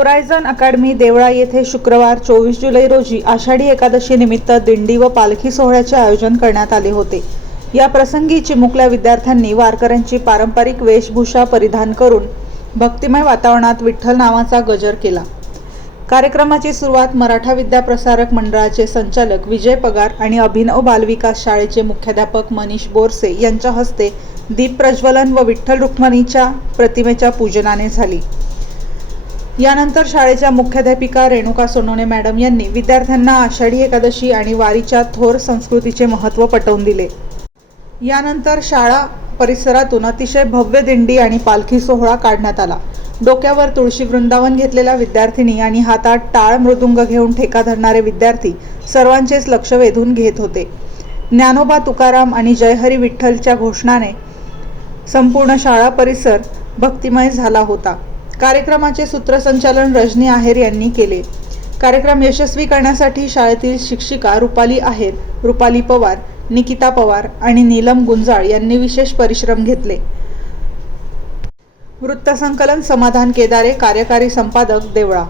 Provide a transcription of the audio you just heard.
Horizon academy Deola येथे शुक्रवार 24 जुलै रोजी आषाढी एकादशी निमित्त दिंडी व पालखी सोहळ्याचे आयोजन करण्यात आले होते। या प्रसंगी चिमुकल्या विद्यार्थ्यांनी वारकऱ्यांची पारंपरिक वेशभूषा परिधान करून भक्तिमय वातावरणात विठ्ठल नावाचा गजर केला। कार्यक्रमाची सुरुवात मराठा विद्या प्रसारक मंडळाचे संचालक विजय पगार आणि अभिनव बालविकास शाळेचे मुख्याध्यापक मनीष बोरसे यांच्या हस्ते दीप प्रज्वलन व विठ्ठल रुक्मिणीच्या प्रतिमेच्या पूजनाने झाली। यानंतर शाळेच्या मुख्याध्यापिका रेणुका सोनोने मॅडम यांनी विद्यार्थ्यांना आषाढी एकादशी आणि वारीच्या थोर संस्कृतीचे महत्त्व पटवून दिले। यानंतर शाळा परिसरातून अतिशय भव्य दिंडी आणि पालखी सोहळा काढण्यात आला। डोक्यावर तुळशी वृंदावन घेतलेल्या विद्यार्थिनी आणि हातात टाळ मृदुंग घेऊन ठेका धरणारे विद्यार्थी सर्वांचेच लक्ष वेधून घेत होते। ज्ञानोबा तुकाराम आणि जय हरी विठ्ठलच्या घोषणाने संपूर्ण शाळा परिसर भक्तिमय झाला होता। कार्यक्रमाचे सूत्रसंचालन रजनी आहेर यांनी केले। कार्यक्रम यशस्वी करण्यासाठी शाळेतील शिक्षिका रुपाली आहेर, रुपाली पवार, निकिता पवार आणि नीलम गुंजाळ यांनी विशेष परिश्रम घेतले। वृत्तसंकलन समाधान केदारे, कार्यकारी संपादक देवळा।